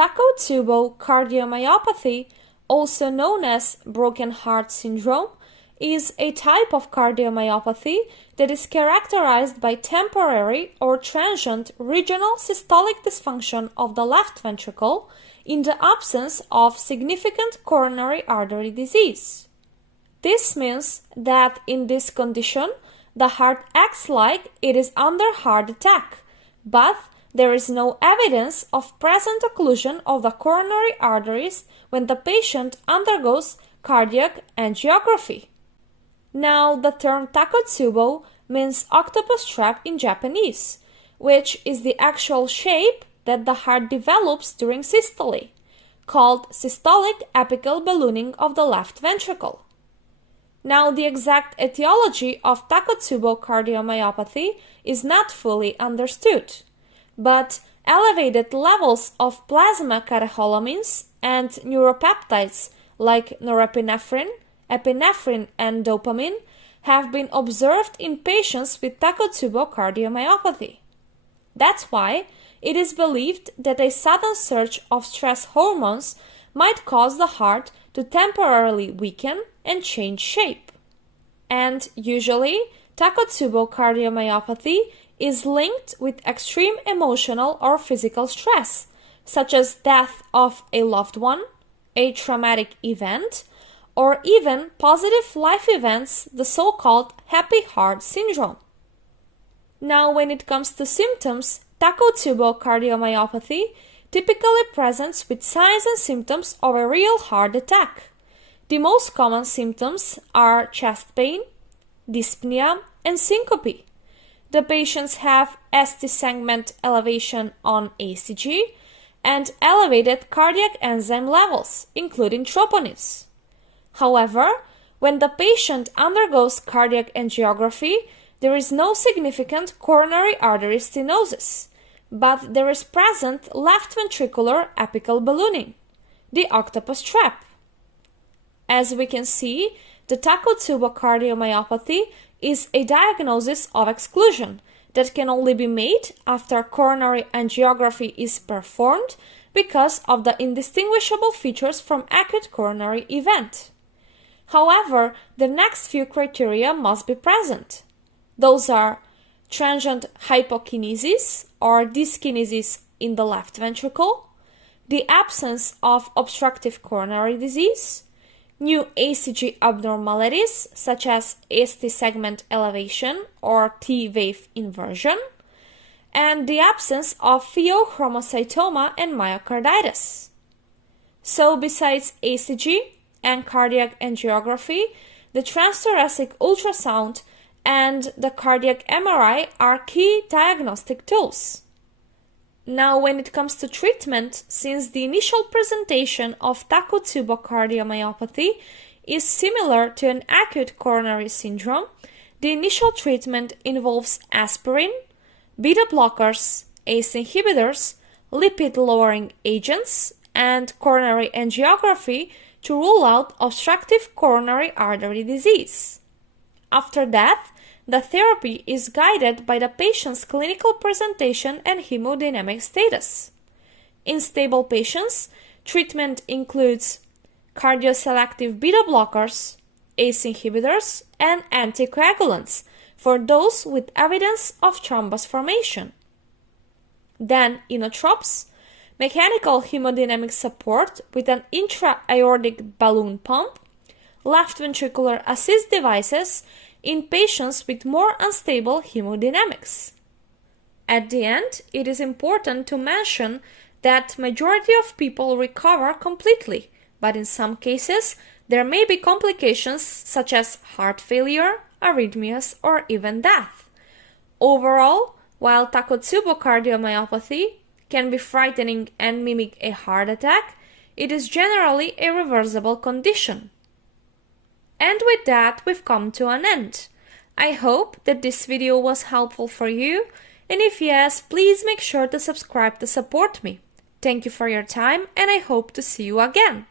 Takotsubo Cardiomyopathy, also known as broken heart syndrome, is a type of cardiomyopathy that is characterized by temporary or transient regional systolic dysfunction of the left ventricle in the absence of significant coronary artery disease. This means that in this condition, the heart acts like it is under heart attack, but there is no evidence of present occlusion of the coronary arteries when the patient undergoes cardiac angiography. Now, the term Takotsubo means octopus trap in Japanese, which is the actual shape that the heart develops during systole, called systolic apical ballooning of the left ventricle. Now, the exact etiology of Takotsubo cardiomyopathy is not fully understood, but elevated levels of plasma catecholamines and neuropeptides like norepinephrine, epinephrine, and dopamine have been observed in patients with Takotsubo cardiomyopathy. That's why it is believed that a sudden surge of stress hormones might cause the heart to temporarily weaken and change shape. And usually, Takotsubo cardiomyopathy is linked with extreme emotional or physical stress, such as death of a loved one, a traumatic event, or even positive life events, the so-called happy heart syndrome. Now, when it comes to symptoms, Takotsubo cardiomyopathy typically presents with signs and symptoms of a real heart attack. The most common symptoms are chest pain, dyspnea, and syncope. The patients have ST segment elevation on ECG and elevated cardiac enzyme levels, including troponins. However, when the patient undergoes cardiac angiography, there is no significant coronary artery stenosis, but there is present left ventricular apical ballooning, the octopus trap. As we can see, the Takotsubo cardiomyopathy is a diagnosis of exclusion that can only be made after coronary angiography is performed because of the indistinguishable features from acute coronary event. However, the next few criteria must be present. Those are transient hypokinesis or dyskinesis in the left ventricle, the absence of obstructive coronary disease, new ECG abnormalities such as ST segment elevation or T-wave inversion, and the absence of pheochromocytoma and myocarditis. So besides ECG and cardiac angiography, the transthoracic ultrasound and the cardiac MRI are key diagnostic tools. Now, when it comes to treatment, since the initial presentation of Takotsubo cardiomyopathy is similar to an acute coronary syndrome, the initial treatment involves aspirin, beta blockers, ACE inhibitors, lipid-lowering agents, and coronary angiography to rule out obstructive coronary artery disease. After that, the therapy is guided by the patient's clinical presentation and hemodynamic status. In stable patients, treatment includes cardioselective beta blockers, ACE inhibitors, and anticoagulants for those with evidence of thrombus formation. Then inotropes, mechanical hemodynamic support with an intra-aortic balloon pump, left ventricular assist devices in patients with more unstable hemodynamics. At the end, it is important to mention that majority of people recover completely, but in some cases, there may be complications such as heart failure, arrhythmias, or even death. Overall, while Takotsubo cardiomyopathy can be frightening and mimic a heart attack, it is generally a reversible condition. And with that, we've come to an end. I hope that this video was helpful for you, and if yes, please make sure to subscribe to support me. Thank you for your time, and I hope to see you again.